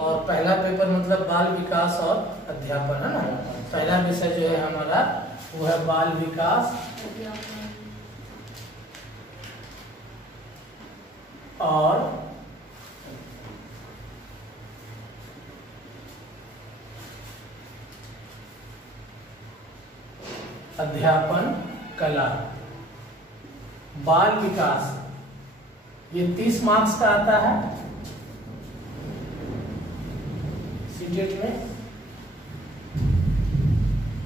और पहला पेपर मतलब बाल विकास और अध्यापन, है ना। पहला विषय जो है हमारा वो है बाल विकास और अध्यापन कला। बाल विकास ये 30 मार्क्स का आता है सीटेट में।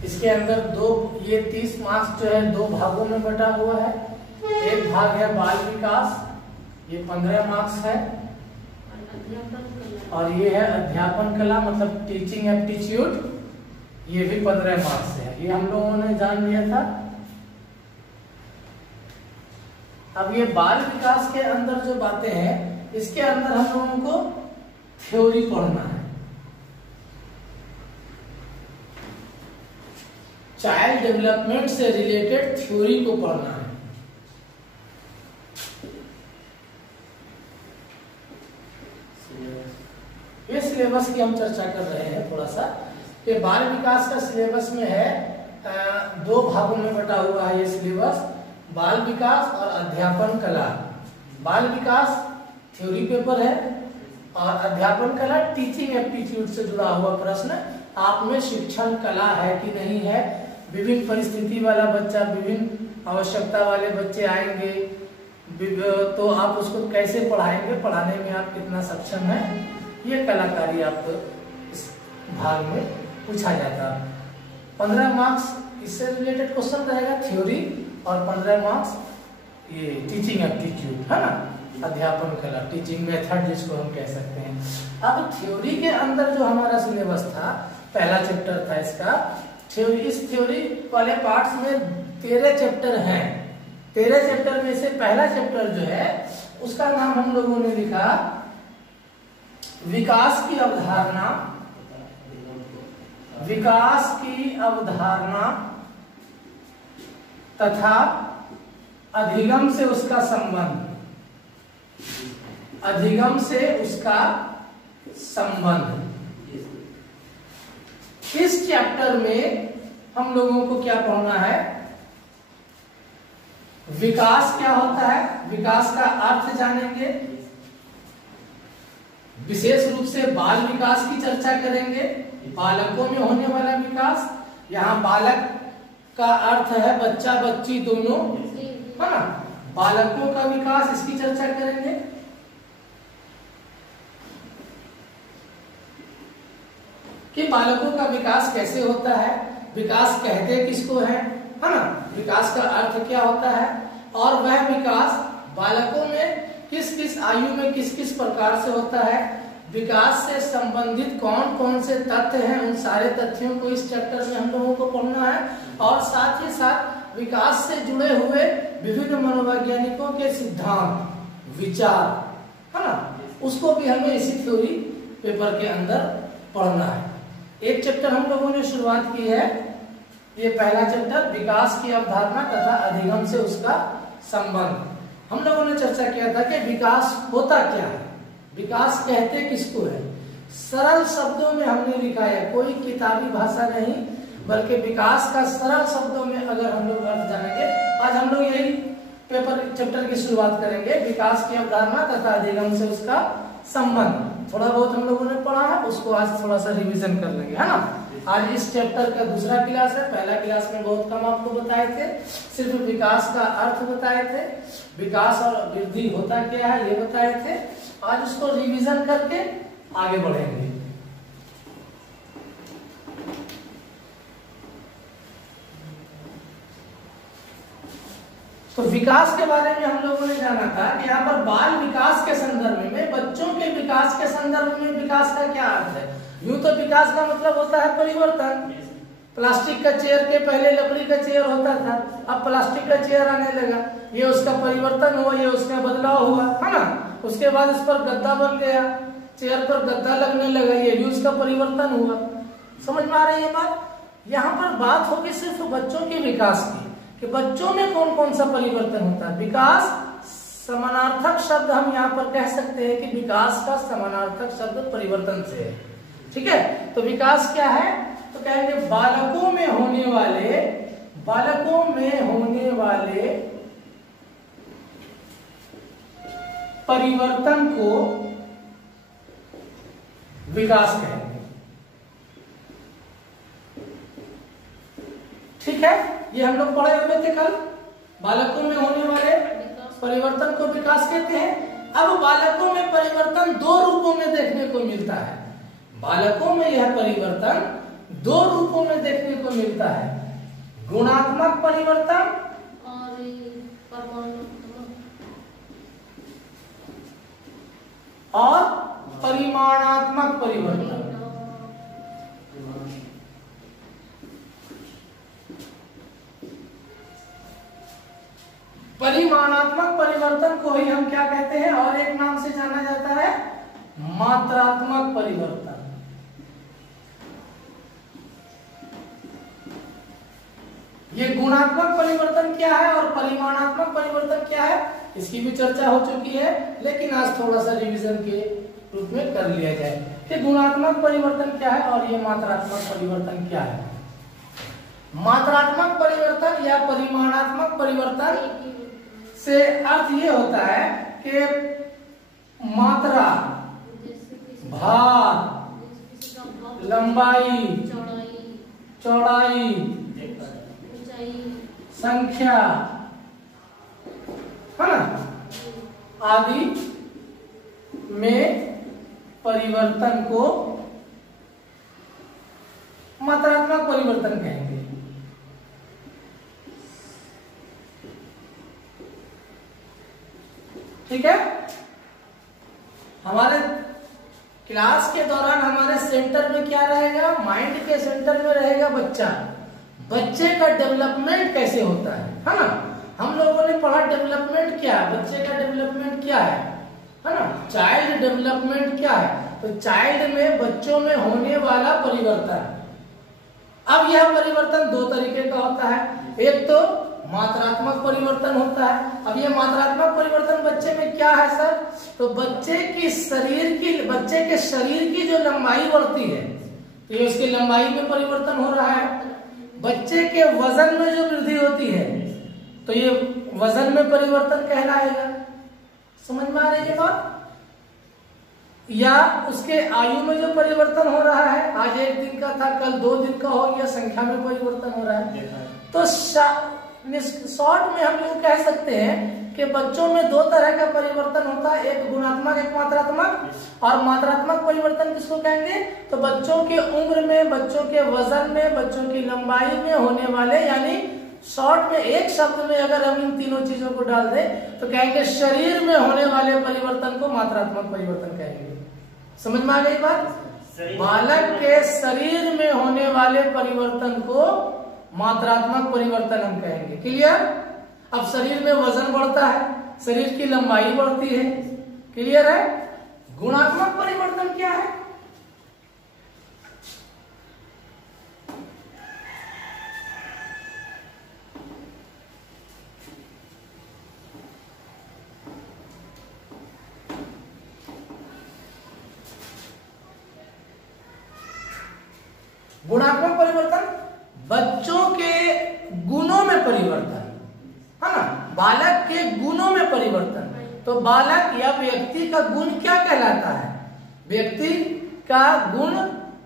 इसके अंदर ये 30 मार्क्स जो है 2 भागों में बटा हुआ है। एक भाग है बाल विकास, ये 15 मार्क्स है, और ये है अध्यापन कला मतलब टीचिंग एप्टीट्यूड, ये भी 15 मार्क्स है। ये हम लोगों ने जान लिया था। अब ये बाल विकास के अंदर जो बातें हैं, इसके अंदर हम लोगों को थ्योरी पढ़ना है। चाइल्ड डेवलपमेंट से रिलेटेड थ्योरी को पढ़ना है। ये सिलेबस की हम चर्चा कर रहे हैं थोड़ा सा कि बाल विकास का सिलेबस में है 2 भागों में बटा हुआ है ये सिलेबस, बाल विकास और अध्यापन कला। बाल विकास थ्योरी पेपर है और अध्यापन कला टीचिंग एप्टीट्यूड से जुड़ा हुआ प्रश्न। आप में शिक्षण कला है कि नहीं है, विभिन्न परिस्थिति वाला बच्चा, विभिन्न आवश्यकता वाले बच्चे आएंगे तो आप उसको कैसे पढ़ाएंगे, पढ़ाने में आप कितना सक्षम है, ये कलाकारी आपको इस भाग में पूछा जाता है। 15 मार्क्स इससे रिलेटेड क्वेश्चन रहेगा थ्योरी, और 15 मार्क्स ये टीचिंग एप्टीट्यूड, है ना, अध्यापन कला, टीचिंग मेथड जिसको हम कह सकते हैं। अब थ्योरी के अंदर जो हमारा सिलेबस था, पहला चैप्टर था इसका थ्योरी। इस थ्योरी वाले पार्ट्स में 13 चैप्टर हैं। 13 चैप्टर में से पहला चैप्टर जो है उसका नाम हम लोगों ने लिखा विकास की अवधारणा, विकास की अवधारणा तथा अधिगम से उसका संबंध, अधिगम से उसका संबंध। इस चैप्टर में हम लोगों को क्या पढ़ना है, विकास क्या होता है, विकास का अर्थ जानेंगे, विशेष रूप से बाल विकास की चर्चा करेंगे, बालकों में होने वाला विकास। यहाँ बालक का अर्थ है बच्चा बच्ची दोनों, है ना। बालकों का विकास, इसकी चर्चा करेंगे। कि बालकों का विकास कैसे होता है, विकास कहते किसको है ना, विकास का अर्थ क्या होता है, और वह विकास बालकों में किस किस आयु में किस किस प्रकार से होता है, विकास से संबंधित कौन कौन से तथ्य हैं, उन सारे तथ्यों को इस चैप्टर में हम लोगों को पढ़ना है। और साथ ही साथ विकास से जुड़े हुए विभिन्न मनोवैज्ञानिकों के सिद्धांत, विचार, है ना, उसको भी हमें इसी थ्योरी पेपर के अंदर पढ़ना है। एक चैप्टर हम लोगों ने शुरुआत की है, ये पहला चैप्टर विकास की अवधारणा तथा अधिगम से उसका संबंध। हम लोगों ने चर्चा किया था कि विकास होता क्या है, विकास कहते किसको है। सरल शब्दों में हमने लिखा है, कोई किताबी भाषा नहीं, बल्कि विकास का सरल शब्दों में अगर हम लोग अर्थ जानेंगे। आज हम लोग यही पेपर चैप्टर की शुरुआत करेंगे, विकास की अवधारणा तथा अधिगम से उसका संबंध। थोड़ा बहुत हम लोगों ने पढ़ा है, उसको आज थोड़ा सा रिवीजन कर लेंगे, है ना। आज इस चैप्टर का दूसरा क्लास है। पहला क्लास में बहुत कम आपको बताए थे, सिर्फ विकास का अर्थ बताए थे, विकास और वृद्धि होता क्या है ये बताए थे। आज उसको रिवीजन करके आगे बढ़ेंगे। तो विकास के बारे में हम लोगों ने जाना था कि यहाँ पर बाल विकास के संदर्भ में, बच्चों के विकास के संदर्भ में विकास का क्या अर्थ है। यूं तो विकास का मतलब होता है परिवर्तन। प्लास्टिक का चेयर के पहले लकड़ी का चेयर होता था, अब प्लास्टिक का चेयर आने लगा, ये उसका परिवर्तन हुआ, ये उसका बदलाव हुआ, है ना। उसके बाद इस पर गद्दा बन गया, चेयर पर गद्दा लगने लगा, ये भी उसका परिवर्तन हुआ। समझ में आ रही है बात। यहाँ पर बात होगी सिर्फ बच्चों के विकास की, कि बच्चों में कौन कौन सा परिवर्तन होता है। विकास समानार्थक शब्द हम यहाँ पर कह सकते हैं कि विकास का समानार्थक शब्द परिवर्तन से है। ठीक है, तो विकास क्या है, तो कहेंगे बालकों में होने वाले परिवर्तन को विकास कहेंगे। ठीक है, ये हम लोग पढ़े हुए थे कल, बालकों में होने वाले परिवर्तन को विकास कहते हैं। अब बालकों में परिवर्तन दो रूपों में देखने को मिलता है। बालकों में यह परिवर्तन दो रूपों में देखने को मिलता है, गुणात्मक परिवर्तन और परिमाणात्मक परिवर्तन। परिमाणात्मक परिवर्तन को ही हम क्या कहते हैं, और एक नाम से जाना जाता है मात्रात्मक परिवर्तन। ये गुणात्मक परिवर्तन क्या है और परिमाणात्मक परिवर्तन क्या है, इसकी भी चर्चा हो चुकी है, लेकिन आज थोड़ा सा रिवीजन के रूप में कर लिया जाए कि गुणात्मक परिवर्तन क्या है और ये मात्रात्मक परिवर्तन क्या है। मात्रात्मक परिवर्तन या परिमाणात्मक परिवर्तन से अर्थ ये होता है कि मात्रा, भार, लंबाई, चौड़ाई, संख्या, है ना, आदि में परिवर्तन को मात्रात्मक परिवर्तन कहेंगे। ठीक है, हमारे क्लास के दौरान हमारे सेंटर में क्या रहेगा, माइंड के सेंटर में रहेगा बच्चा। बच्चे का डेवलपमेंट कैसे होता है ना। हम लोगों ने पढ़ा डेवलपमेंट क्या है, बच्चे का डेवलपमेंट क्या है ना, चाइल्ड डेवलपमेंट क्या है, तो चाइल्ड में, बच्चों में होने वाला परिवर्तन। अब यह परिवर्तन दो तरीके का होता है, एक तो मात्रात्मक परिवर्तन होता है। अब ये मात्रात्मक परिवर्तन बच्चे में क्या है सर, तो बच्चे के शरीर की जो लंबाई बढ़ती है, तो ये उसकी लंबाई में परिवर्तन हो रहा है। बच्चे के वजन में जो वृद्धि होती है, तो ये वजन में परिवर्तन कहलाएगा। समझ में आ रही है बात। या उसके आयु में जो परिवर्तन हो रहा है, आज 1 दिन का था, कल 2 दिन का हो गया, संख्या में परिवर्तन हो रहा है। तो शॉर्ट में हम यूं कह सकते हैं कि बच्चों में दो तरह का परिवर्तन होता है, एक गुणात्मक, एक मात्रात्मक। और मात्रात्मक परिवर्तन किसको कहेंगे, तो बच्चों के उम्र में, बच्चों के वजन में, बच्चों की लंबाई में होने वाले, यानी शॉर्ट में एक शब्द में अगर हम इन तीनों चीजों को डाल दें तो कहेंगे शरीर में होने वाले परिवर्तन को मात्रात्मक परिवर्तन कहेंगे। समझ में आ गई बात। बालक के शरीर में होने वाले परिवर्तन को मात्रात्मक परिवर्तन हम कहेंगे। क्लियर। अब शरीर में वजन बढ़ता है, शरीर की लंबाई बढ़ती है, क्लियर है। गुणात्मक परिवर्तन क्या है, गुणात्मक परिवर्तन बच्चों के गुणों में परिवर्तन, है ना, बालक के गुणों में परिवर्तन। तो बालक या व्यक्ति का गुण क्या कहलाता है, व्यक्ति का गुण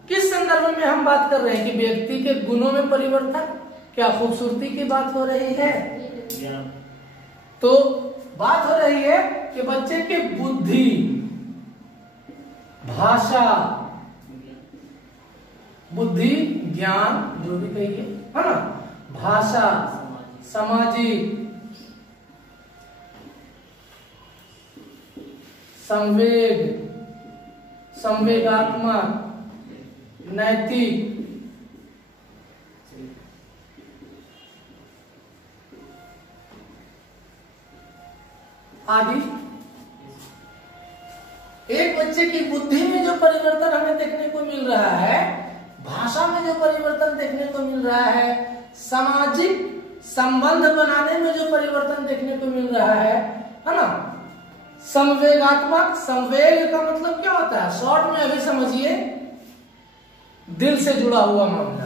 किस संदर्भ में हम बात कर रहे हैं कि व्यक्ति के गुणों में परिवर्तन, क्या खूबसूरती की बात हो रही है, तो बात हो रही है कि बच्चे के बुद्धि, भाषा, बुद्धि, ज्ञान, जो भी कहिए, है ना, भाषा, सामाजिक, संवेग, संवेगात्मक, नैतिक, आदि। एक बच्चे की बुद्धि में जो परिवर्तन हमें देखने को मिल रहा है, भाषा में जो परिवर्तन देखने को मिल रहा है, सामाजिक संबंध बनाने में जो परिवर्तन देखने को मिल रहा है, है ना। संवेगात्मक, संवेग का मतलब क्या होता है, शॉर्ट में अभी समझिए, दिल से जुड़ा हुआ मामला,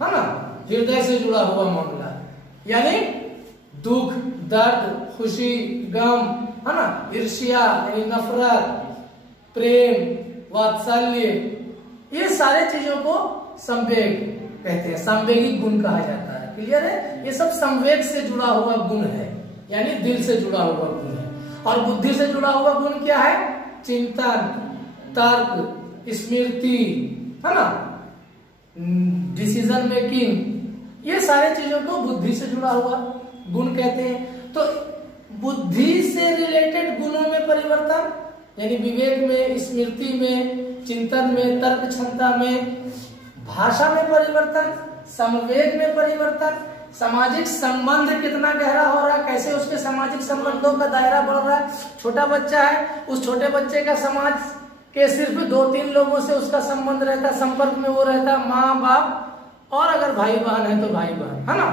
है ना, हृदय से जुड़ा हुआ मामला, यानी दुख, दर्द, खुशी, गम, है ना, ईर्ष्या यानी नफरत, प्रेम, वात्सल्य, ये सारे चीजों को संवेग कहते हैं, संवेगिक गुण कहा जाता है। क्लियर है, ये सब संवेग से जुड़ा हुआ गुण है, यानी दिल से जुड़ा हुआ गुण है। और बुद्धि से जुड़ा हुआ गुण क्या है, चिंतन, तर्क, स्मृति, है ना, डिसीजन मेकिंग, ये सारे चीजों को बुद्धि से जुड़ा हुआ गुण कहते हैं। तो बुद्धि से रिलेटेड गुणों में परिवर्तन, यानी विवेक में, स्मृति में, चिंतन में, तर्क क्षमता में, भाषा में परिवर्तन, संवेग में परिवर्तन, सामाजिक संबंध कितना गहरा हो रहा है, कैसे उसके सामाजिक संबंधों का दायरा बढ़ रहा है। छोटा बच्चा है, उस छोटे बच्चे का समाज के सिर्फ 2-3 लोगों से उसका संबंध रहता है, संपर्क में वो रहता है, माँ बाप, और अगर भाई बहन है तो भाई बहन, है ना।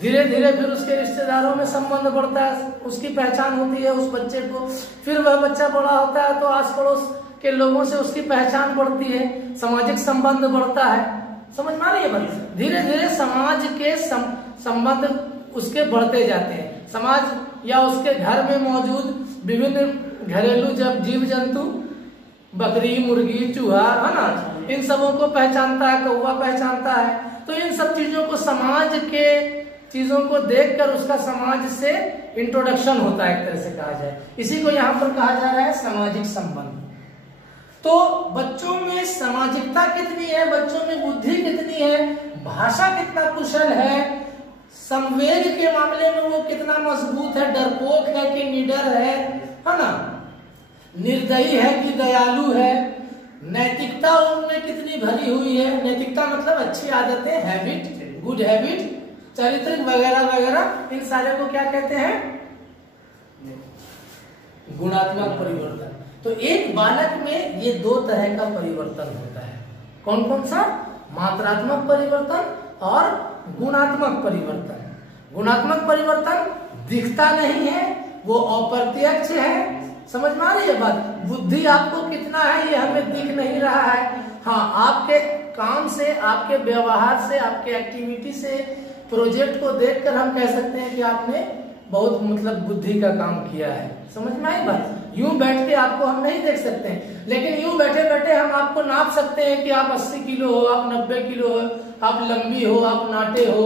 धीरे धीरे फिर उसके रिश्तेदारों में संबंध बढ़ता है, उसकी पहचान होती है उस बच्चे को, फिर वह बच्चा बड़ा होता है तो आस पड़ोस के लोगों से उसकी पहचान बढ़ती है, सामाजिक संबंध बढ़ता है। समझ में आ रही है बात, धीरे धीरे समाज के संबंध उसके बढ़ते जाते हैं। समाज या उसके घर में मौजूद विभिन्न घरेलू जीव जंतु, बकरी, मुर्गी, चूहा, है ना, इन सबों को पहचानता है, कौवा पहचानता है। तो इन सब चीजों को, समाज के चीजों को देखकर उसका समाज से इंट्रोडक्शन होता है, एक तरह से कहा जाए। इसी को यहाँ पर कहा जा रहा है सामाजिक संबंध। तो बच्चों में सामाजिकता कितनी है, बच्चों में बुद्धि कितनी है, भाषा कितना कुशल है, संवेग के मामले में वो कितना मजबूत है, डरपोक है कि निडर है ना, निर्दयी है कि दयालु है, नैतिकता उनमें कितनी भरी हुई है। नैतिकता मतलब अच्छी आदतें, हैबिट, गुड हैबिट, चारित्रिक वगैरह वगैरह, इन सारे को क्या कहते हैं, गुणात्मक परिवर्तन। तो एक बालक में ये 2 तरह का परिवर्तन होता है। कौन कौन सा, मात्रात्मक परिवर्तन और गुणात्मक परिवर्तन। गुणात्मक परिवर्तन दिखता नहीं है, वो अप्रत्यक्ष है। समझ में आ रही है बात, बुद्धि आपको कितना है ये हमें दिख नहीं रहा है। हाँ, आपके काम से, आपके व्यवहार से, आपके एक्टिविटी से, प्रोजेक्ट को देखकर हम कह सकते हैं कि आपने बहुत मतलब बुद्धि का काम किया है। समझ में आई बात, यूं बैठ के आपको हम नहीं देख सकते हैं, लेकिन यूं बैठे बैठे हम आपको नाप सकते हैं कि आप 80 किलो हो, आप 90 किलो हो, आप लंबी हो, आप नाटे हो।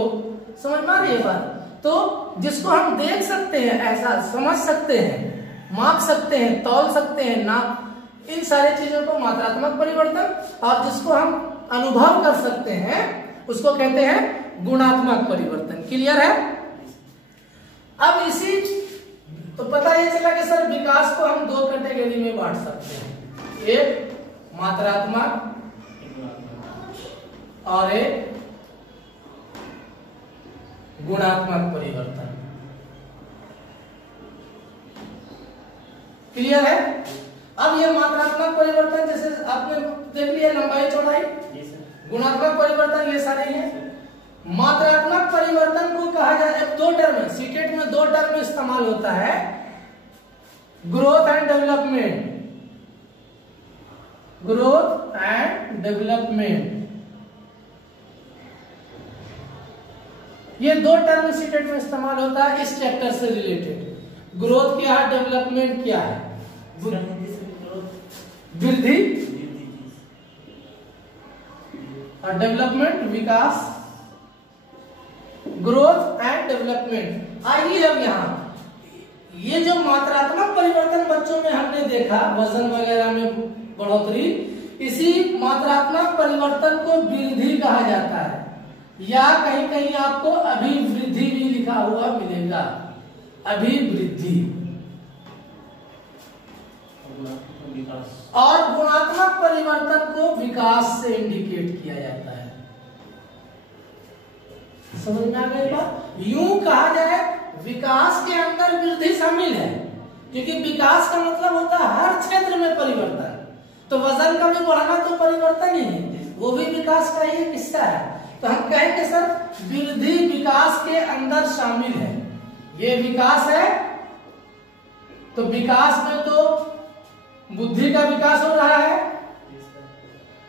समझ में आ रही है बात, तो जिसको हम देख सकते हैं, ऐसा समझ सकते हैं, माप सकते हैं, तौल सकते हैं, नाप, इन सारे चीजों को मात्रात्मक परिवर्तन। और जिसको हम अनुभव कर सकते हैं उसको कहते हैं गुणात्मक परिवर्तन। क्लियर है। अब इसी तो पता ये चला कि सर विकास को हम 2 कैटेगरी में बांट सकते हैं, एक मात्रात्मक और एक गुणात्मक परिवर्तन। क्लियर है। अब ये मात्रात्मक परिवर्तन जैसे आपने देख लिया, लंबाई चौड़ाई, गुणात्मक परिवर्तन ये सारे हैं। मात्रात्मक परिवर्तन को कहा जाता है 2 टर्म, सीटेट में 2 टर्म इस्तेमाल होता है, growth and development, growth and development. ये 2 टर्म सीटेट में इस्तेमाल होता है इस चैप्टर से रिलेटेड। ग्रोथ क्या है, डेवलपमेंट क्या है, वृद्धि, और development Vikas, growth and development. आइए अब यहाँ ये जो मात्रात्मक परिवर्तन बच्चों में हमने देखा, वजन वगैरह में बढ़ोतरी, इसी मात्रात्मक परिवर्तन को वृद्धि कहा जाता है, या कहीं कहीं आपको अभिवृद्धि भी लिखा हुआ मिलेगा, अभिवृद्धि। और गुणात्मक परिवर्तन को विकास से इंडिकेट किया जाता है। समझ में आ गई बात। यूं कहा जाए विकास के अंदर वृद्धि शामिल है, क्योंकि विकास का मतलब होता है हर क्षेत्र में परिवर्तन। तो वजन का भी बढ़ना तो परिवर्तन ही है, वो भी विकास का ही एक हिस्सा है। तो हम कहेंगे सर वृद्धि विकास के अंदर शामिल है, ये विकास है तो विकास में तो बुद्धि का विकास हो रहा है,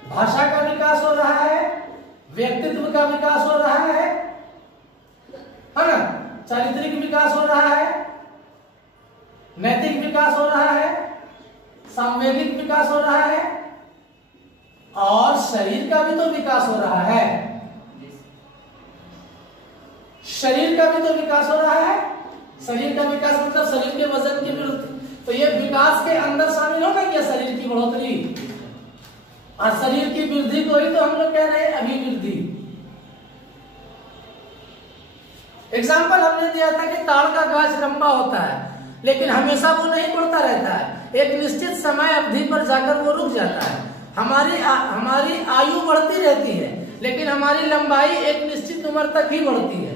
भाषा का विकास हो रहा है, व्यक्तित्व का विकास हो रहा है ना, चारित्रिक विकास हो रहा है, नैतिक विकास हो रहा है, सांवेगिक विकास हो रहा है, और शरीर का भी तो विकास हो रहा है। शरीर का भी तो विकास हो रहा है। शरीर का विकास मतलब शरीर के वजन की वृद्धि, तो ये विकास के अंदर शामिल होगा क्या शरीर की बढ़ोतरी, और शरीर की वृद्धि को ही तो हम लोग कह रहे हैं अभिवृद्धि। एग्जाम्पल हमने दिया था कि ताड़ का गाछ लंबा होता है लेकिन हमेशा वो नहीं बढ़ता रहता है, एक निश्चित समय अवधि पर जाकर वो रुक जाता है। हमारी आयु बढ़ती रहती है लेकिन हमारी लंबाई एक निश्चित उम्र तक ही बढ़ती है।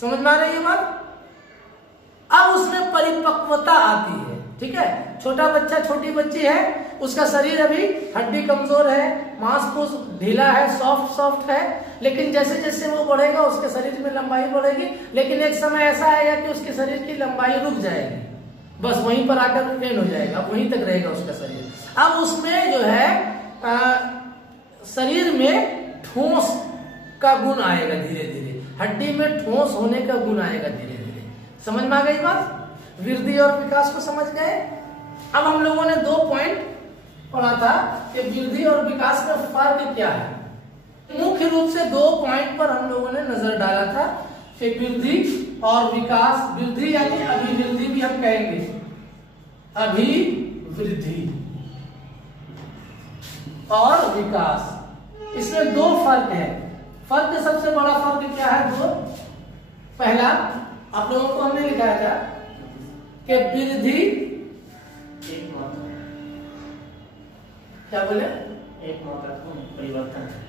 समझ में आ रही है बात? अब उसमें परिपक्वता आती है, ठीक है। छोटा बच्चा छोटी बच्ची है, उसका शरीर अभी हड्डी कमजोर है, मांसपेशी ढीला है, सॉफ्ट है, लेकिन जैसे जैसे वो बढ़ेगा उसके शरीर में लंबाई बढ़ेगी, लेकिन एक समय ऐसा आएगा कि उसके शरीर की लंबाई रुक जाएगी, बस वहीं पर आकर ट्रेन हो जाएगा, वहीं तक रहेगा उसका शरीर। अब उसमें जो है शरीर में ठोस का गुण आएगा धीरे धीरे, हड्डी में ठोस होने का गुण आएगा धीरे धीरे। समझ में आ गई बात? वृद्धि और विकास को समझ गए। अब हम लोगों ने 2 पॉइंट पढ़ा था कि वृद्धि और विकास में फर्क क्या है। मुख्य रूप से 2 पॉइंट पर हम लोगों ने नजर डाला था कि वृद्धि और विकास, वृद्धि यानी अभिवृद्धि भी हम कहेंगे, अभिवृद्धि और विकास, इसमें 2 फर्क है। फर्क सबसे बड़ा फर्क क्या है? 2। पहला आप लोगों को हमने लिखाया था कि वृद्धि एक मात्रा, क्या बोले? एक मात्रात्मक परिवर्तन है।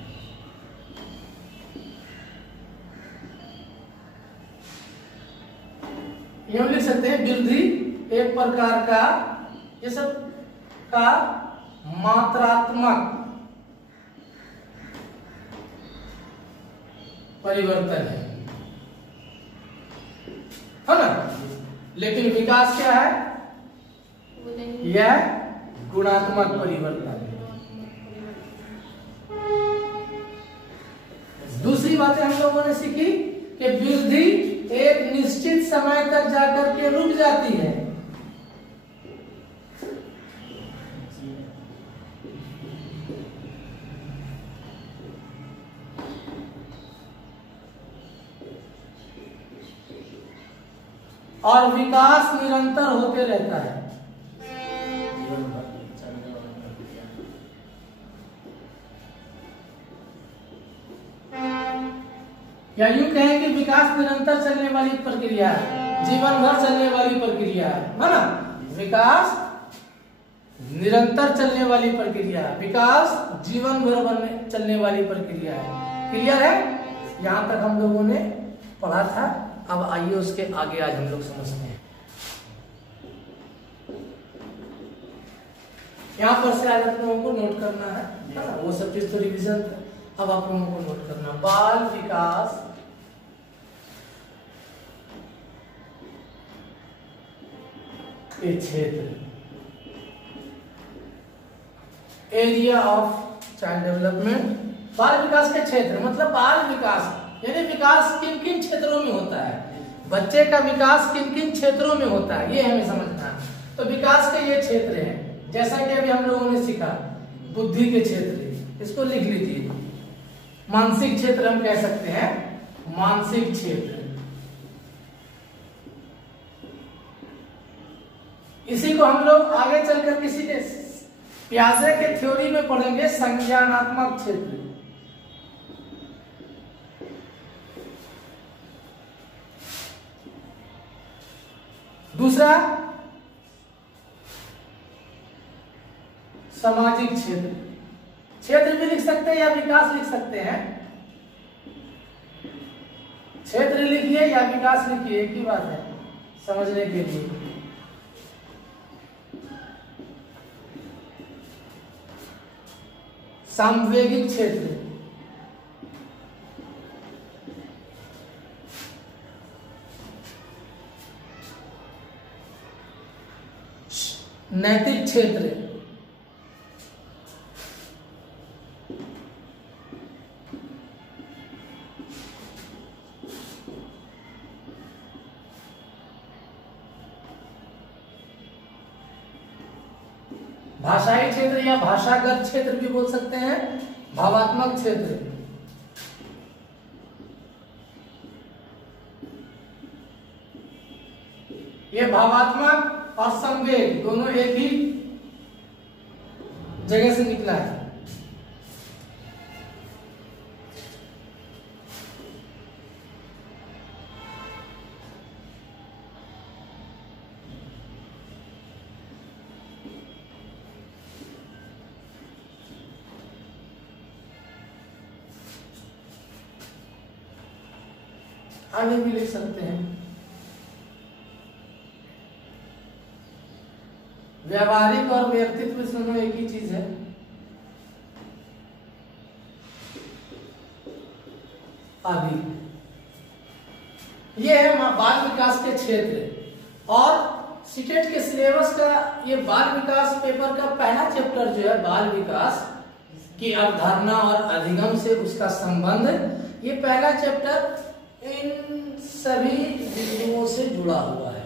यूं लिख सकते हैं, वृद्धि एक प्रकार का, ये सब का मात्रात्मक परिवर्तन है ना। लेकिन विकास क्या है? यह गुणात्मक परिवर्तन है। दूसरी बातें हम लोगों ने सीखी कि वृद्धि एक निश्चित समय तक जाकर के रुक जाती है, और विकास निरंतर होते रहता है। या यूं कहें कि विकास निरंतर चलने वाली प्रक्रिया है, जीवन भर चलने वाली प्रक्रिया है ना। विकास निरंतर चलने वाली प्रक्रिया, विकास जीवन भर चलने वाली प्रक्रिया है। क्लियर है? यहां तक हम लोगों ने पढ़ा था। अब आइए उसके आगे आज हम लोग समझते हैं। यहाँ पर से आज आप लोगों को नोट करना है ना, वो सब चीज तो रिवीजन था। अब आप लोगों को नोट करना, बाल विकास के क्षेत्र, एरिया ऑफ चाइल्ड डेवलपमेंट। बाल विकास के क्षेत्र मतलब बाल विकास यानी विकास किन किन क्षेत्रों में होता है, बच्चे का विकास किन किन क्षेत्रों में होता है, ये हमें समझना है। तो विकास के ये क्षेत्र हैं, जैसा कि अभी हम लोगों ने सीखा, बुद्धि के क्षेत्र, इसको लिख लीजिए। मानसिक क्षेत्र हम कह सकते हैं, मानसिक क्षेत्र। इसी को हम लोग आगे चलकर किसी के पियाजे के थ्योरी में पढ़ेंगे, संज्ञानात्मक क्षेत्र। दूसरा सामाजिक क्षेत्र, क्षेत्र भी लिख सकते हैं या विकास लिख सकते हैं। क्षेत्र लिखिए या विकास लिखिए, एक ही बात है समझने के लिए। सांवेगिक क्षेत्र, नैतिक क्षेत्र, भाषाई क्षेत्र या भाषागत क्षेत्र भी बोल सकते हैं, भावात्मक क्षेत्र। ये भावात्मक और संवेग दोनों एक ही जगह से निकला है। आगे भी लिख सकते हैं। व्यावहारिक और व्यक्तित्व दोनों एक ही चीज है। आदि ये है बाल विकास के क्षेत्र। और सीटेट के सिलेबस का ये बाल विकास पेपर का पहला चैप्टर जो है बाल विकास की अवधारणा और अधिगम से उसका संबंध, ये पहला चैप्टर इन सभी बिंदुओं से जुड़ा हुआ है।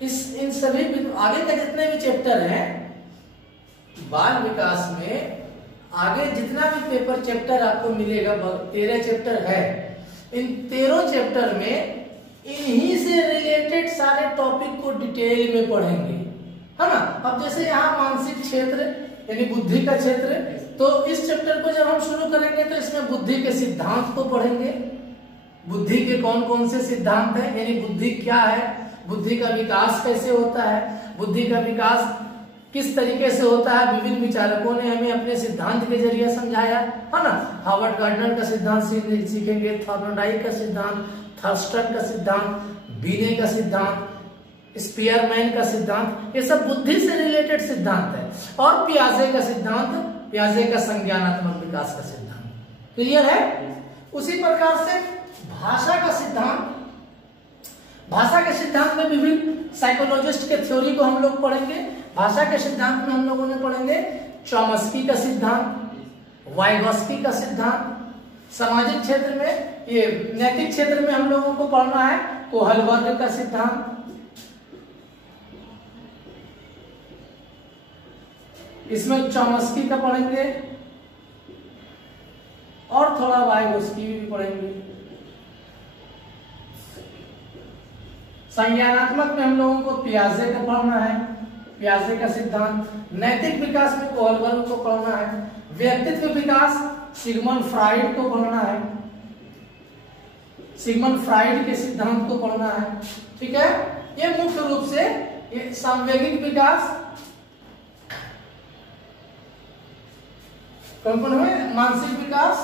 इन सभी आगे के जितने भी चैप्टर हैं बाल विकास में, आगे जितना भी पेपर चैप्टर आपको मिलेगा, 13 चैप्टर है, इन 13 चैप्टर में इन्हीं से रिलेटेड सारे टॉपिक को डिटेल में पढ़ेंगे, है ना। अब जैसे यहाँ मानसिक क्षेत्र यानी बुद्धि का क्षेत्र, तो इस चैप्टर को जब हम शुरू करेंगे तो इसमें बुद्धि के सिद्धांत को पढ़ेंगे। बुद्धि के कौन कौन से सिद्धांत हैं, यानी बुद्धि क्या है, बुद्धि का विकास कैसे होता है, बुद्धि का विकास किस तरीके से होता है, विभिन्न विचारकों ने हमें अपने सिद्धांत के जरिए समझाया, है ना। हार्वर्ड गार्डनर का सिद्धांत सीखेंगे, थॉर्नडाइक का सिद्धांत, थर्स्टन का सिद्धांत, बीने का सिद्धांत, स्पीयरमैन का सिद्धांत, ये सब बुद्धि से रिलेटेड सिद्धांत है। और पियाजे का सिद्धांत, पियाजे का संज्ञानात्मक विकास का सिद्धांत, क्लियर है। उसी प्रकार से भाषा का सिद्धांत, भाषा के सिद्धांत में विभिन्न साइकोलॉजिस्ट के थ्योरी को हम लोग पढ़ेंगे। भाषा के सिद्धांत में हम लोगों ने पढ़ेंगे चॉम्स्की का सिद्धांत, वाइगॉस्की का सिद्धांत। सामाजिक क्षेत्र में, ये नैतिक क्षेत्र में हम लोगों को पढ़ना है कोहलबर्ग का सिद्धांत, इसमें चॉम्स्की का पढ़ेंगे और थोड़ा वाइगॉस्की भी पढ़ेंगे। संज्ञानात्मक में हम लोगों को पियाजे का पढ़ना है, पियाजे का सिद्धांत। नैतिक विकास में कोहलबर्ग को पढ़ना है। व्यक्तित्व विकास सिगमंड फ्राइड को पढ़ना है, सिगमंड फ्राइड के सिद्धांत को पढ़ना है, ठीक है। ये मुख्य रूप से ये सांवेगिक विकास कौन कौन हुए, मानसिक विकास,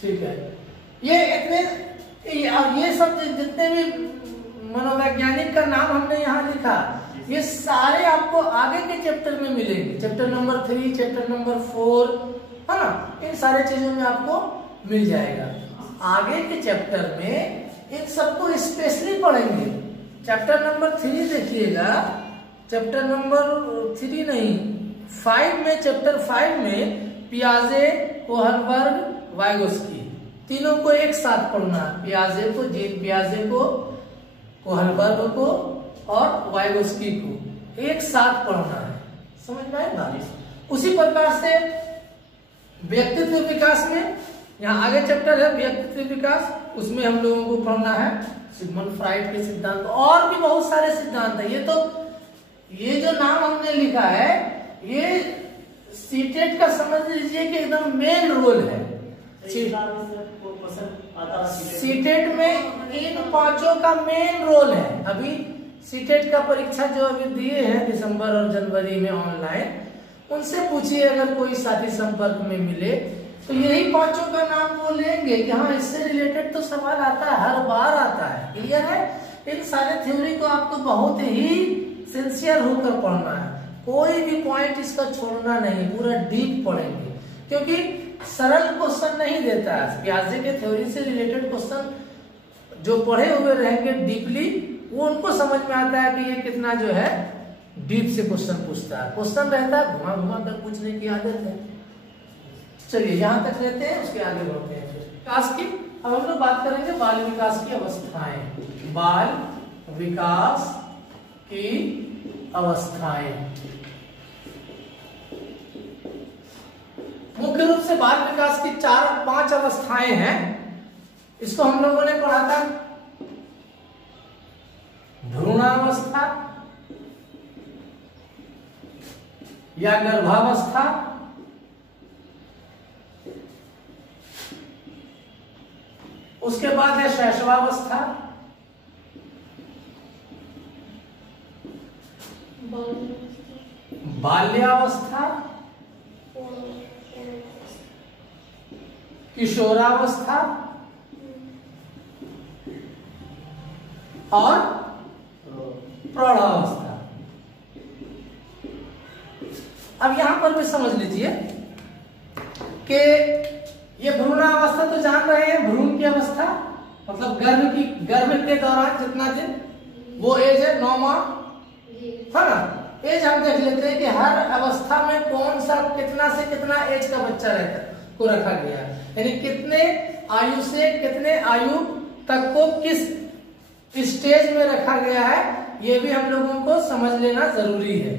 ठीक है। ये इतने ये सब जितने भी मनोवैज्ञानिक का नाम हमने यहाँ लिखा, ये सारे आपको आगे के चैप्टर में मिलेंगे। चैप्टर नंबर 3, चैप्टर नंबर 4, है ना, इन सारे चीजों में आपको मिल जाएगा। आगे के चैप्टर में इन सबको स्पेशली पढ़ेंगे। चैप्टर नंबर 3 देखिएगा, चैप्टर नंबर 3 नहीं 5 में, चैप्टर 5 में पियाजे, कोहलबर्ग, वाइगॉस्की तीनों को एक साथ पढ़ना है। पियाजे को, जीन पियाजे को, कोहलबर्ग को और वाइगॉस्की को एक साथ पढ़ना है, समझ में आएगा। उसी प्रकार से व्यक्तित्व विकास में, यहाँ आगे चैप्टर है व्यक्तित्व विकास, उसमें हम लोगों को पढ़ना है सिगमंड फ्राइड के सिद्धांत और भी बहुत सारे सिद्धांत है। ये जो नाम हमने लिखा है, ये सीटेट का समझ लीजिए कि एकदम मेन रोल है। सीटेट में इन पांचों का मेन रोल है। अभी सीटेट का परीक्षा जो अभी दिए हैं दिसंबर और जनवरी में ऑनलाइन, उनसे पूछिए अगर कोई साथी संपर्क में मिले तो यही पांचों का नाम वो लेंगे कि हाँ इससे रिलेटेड तो सवाल आता है, हर बार आता है, क्लियर है। इन सारे थ्योरी को आपको बहुत ही सिंसियर होकर पढ़ना है, कोई भी पॉइंट इसका छोड़ना नहीं, पूरा डीप पढ़ेंगे क्योंकि सरल क्वेश्चन नहीं देता है। पियाजे के थ्योरी से रिलेटेड क्वेश्चन जो पढ़े हुए रहेंगे डीपली वो उनको समझ में आता है कि ये कितना जो है डीप से क्वेश्चन पूछता है। क्वेश्चन रहता है घुमा घुमा कर पूछने की आदत है। चलिए यहाँ तक लेते हैं, उसके आगे बढ़ते हैं फिर विकास की। अब हम लोग बात करेंगे बाल विकास की अवस्थाएं। बाल विकास की अवस्थाएं मुख्य रूप से बाल विकास की 4-5 अवस्थाएं हैं। इसको हम लोगों ने पढ़ा था भ्रूणावस्था या गर्भावस्था, उसके बाद है शैशवावस्था, बाल्यावस्था, किशोरावस्था और प्रौढ़ावस्था। अब यहां पर भी समझ लीजिए कि ये भ्रूणावस्था तो जान रहे हैं, भ्रूण की अवस्था मतलब गर्भ के दौरान जितना दिन वो एज है 9 माह, है ना। एज हम देख लेते हैं कि हर अवस्था में कौन सा कितना से कितना एज का बच्चा रहता है को रखा गया है, यानी कितने आयु से कितने आयु तक को किस स्टेज में रखा गया है, ये भी हम लोगों को समझ लेना जरूरी है।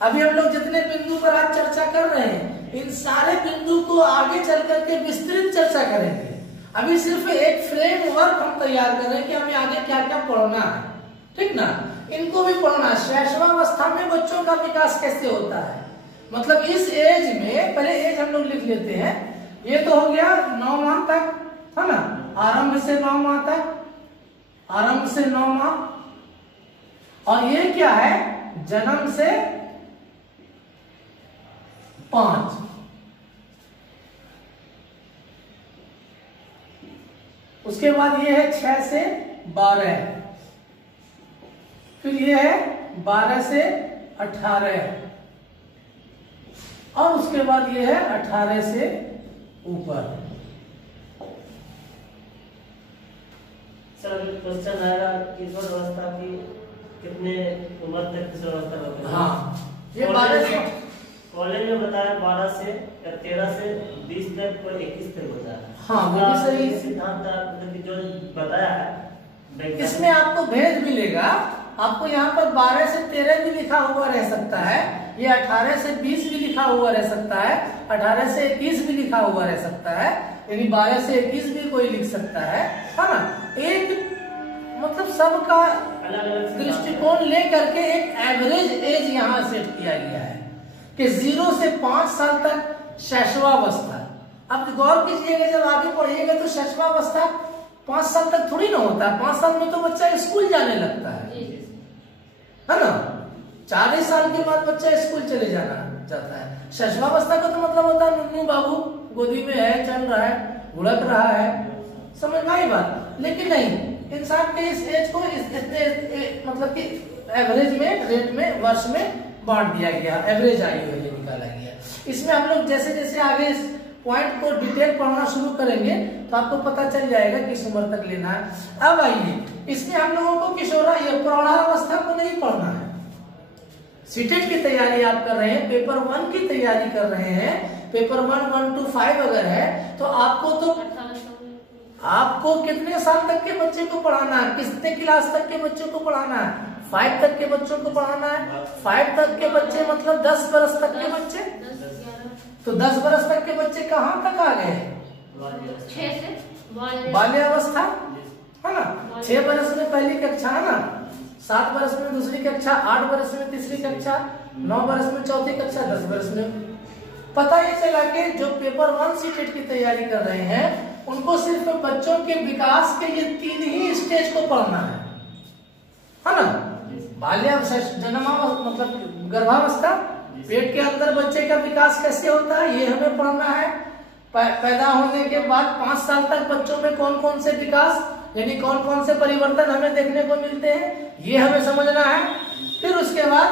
अभी हम लोग जितने बिंदु पर आज चर्चा कर रहे हैं, इन सारे बिंदु को आगे चल करके विस्तृत चर्चा करेंगे। अभी सिर्फ एक फ्रेमवर्क हम तैयार कर रहे हैं कि हमें आगे क्या क्या पढ़ना है, ठीक ना। इनको भी पढ़ना। शैशवावस्था में बच्चों का विकास कैसे होता है, मतलब इस एज में, पहले एज हम लोग लिख लेते हैं। ये तो हो गया 9 माह तक, है ना, आरंभ से 9 माह तक, आरंभ से 9 माह। और ये क्या है, जन्म से 5। उसके बाद ये है 6 से 12, फिर ये है 12 से 18, और उसके बाद ये है 18 से ऊपर। सर क्वेश्चन आएगा किशोर अवस्था की कितने उम्र तक किशोर अवस्था होती है? हाँ, ये 12 से कॉलेज में बताया 12 से या 13 से 20 तक और 21 तक होता है। हाँ, वो भी सही सिद्धांत मतलब जो बताया है, इसमें आपको भेद मिलेगा। आपको यहाँ पर 12 से 13 भी लिखा हुआ रह सकता है, ये 18 से 20 भी लिखा हुआ रह सकता है, 18 से 21 भी लिखा हुआ रह सकता है, यानी 12 से 21 भी कोई लिख सकता है ना। एक मतलब सबका अलग दृष्टिकोण लेकर के एक एवरेज एज यहाँ सेट किया गया है कि 0 से 5 साल तक शैशवावस्था। अब गौर कीजिएगा, जब आगे पढ़िएगा तो शैशवावस्था 5 साल तक थोड़ी ना होता है। 5 साल में तो बच्चा स्कूल जाने लगता है ना। 4 साल के बाद बच्चा स्कूल चले जाता है। शैशवावस्था का तो मतलब होता है नन्नू बाबू गोदी में है, चल रहा है, उड़क रहा है, समझ में आई बात। लेकिन नहीं, इंसान के इस एज को इतने मतलब कि एवरेज में, रेट में, वर्ष में बांट दिया गया, एवरेज आयु है ये निकाला गया। इसमें हम लोग जैसे जैसे आगे इस पॉइंट को डिटेल पढ़ना शुरू करेंगे तो आपको पता चल जाएगा किस उम्र तक लेना है। अब आइए, इसमें हम लोगों को किशोरा या प्रौढ़ावस्था को नहीं पढ़ना है। सीटेट की तैयारी आप कर रहे हैं, पेपर 1 की तैयारी कर रहे हैं, पेपर 1, 1 to 5 अगर है तो आपको कितने साल तक के बच्चे को पढ़ाना है, कितने क्लास तक के बच्चों को पढ़ाना है? 5 तक के बच्चों को पढ़ाना है। 5 तक के बच्चे मतलब 10 बरस तक के बच्चे, तो 10 बरस तक के बच्चे कहाँ तक आ गए? बाल्यावस्था, है ना। 6 बरस में पहली कक्षा, है ना, 7 बरस में दूसरी कक्षा, 8 बरस में तीसरी कक्षा, 9 बरस में चौथी कक्षा, 10 बरस में। पता ये चला कि जो पेपर 1 सीटेट की तैयारी कर रहे हैं उनको सिर्फ बच्चों के विकास के ये 3 ही स्टेज को पढ़ना है ना। बाल्यावस्था, जन्मावस्था मतलब गर्भावस्था, पेट के अंदर बच्चे का विकास कैसे होता है ये हमें पढ़ना है। पैदा होने के बाद 5 साल तक बच्चों में कौन कौन से विकास यानी कौन कौन से परिवर्तन हमें देखने को मिलते हैं ये हमें समझना है। फिर उसके बाद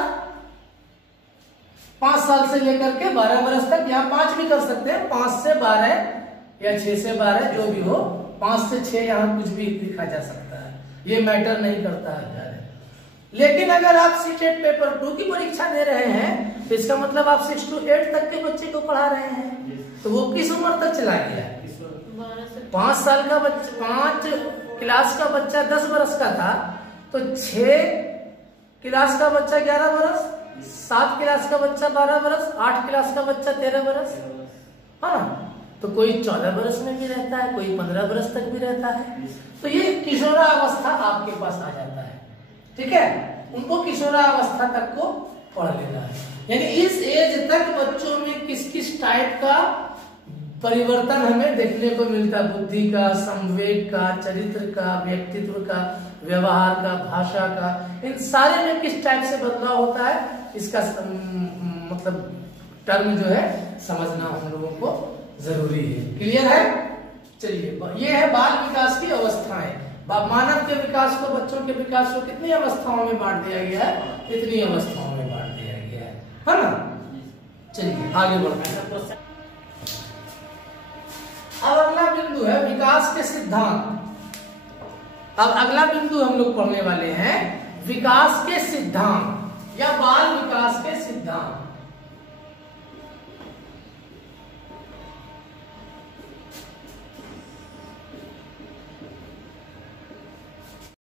5 साल से लेकर के 12 बरस तक, यहाँ 5 भी कर सकते हैं, 5 से 12 या 6 से 12 जो भी हो, 5 से 6 यहाँ कुछ भी लिखा जा सकता है। ये मैटर नहीं करता है। लेकिन अगर आप सीटेट पेपर 2 की परीक्षा दे रहे हैं तो इसका मतलब आप 6 to 8 तक के बच्चे को पढ़ा रहे हैं, तो वो किस उम्र तक चला गया है? 5 साल का बच्चा, 5 क्लास का बच्चा 10 बरस का था, तो 6 क्लास का बच्चा 11 बरस, 7 क्लास का बच्चा 12 बरस, 8 क्लास का बच्चा 13 बरस, हाँ। तो कोई 14 बरस में भी रहता है, कोई 15 बरस तक भी रहता है। तो ये किशोरावस्था आपके पास आ जाता है, ठीक है। उनको किशोरावस्था तक को पढ़ लेना है, यानी इस एज तक बच्चों में किस किस टाइप का परिवर्तन हमें देखने को मिलता है, बुद्धि का, संवेग का, चरित्र का, व्यक्तित्व का, व्यवहार का, भाषा का, इन सारे में किस टाइप से बदलाव होता है, इसका मतलब टर्म जो है समझना हम लोगों को जरूरी है। क्लियर है? चलिए, ये है बाल विकास की अवस्थाएं। मानव के विकास को, बच्चों के विकास को कितनी अवस्थाओं में बांट दिया गया है? इतनी अवस्थाओं में बांट दिया गया है ना। चलिए आगे बढ़ते हैं। अब अगला बिंदु है विकास के सिद्धांत। अब अगला बिंदु हम लोग पढ़ने वाले हैं विकास के सिद्धांत या बाल विकास के सिद्धांत।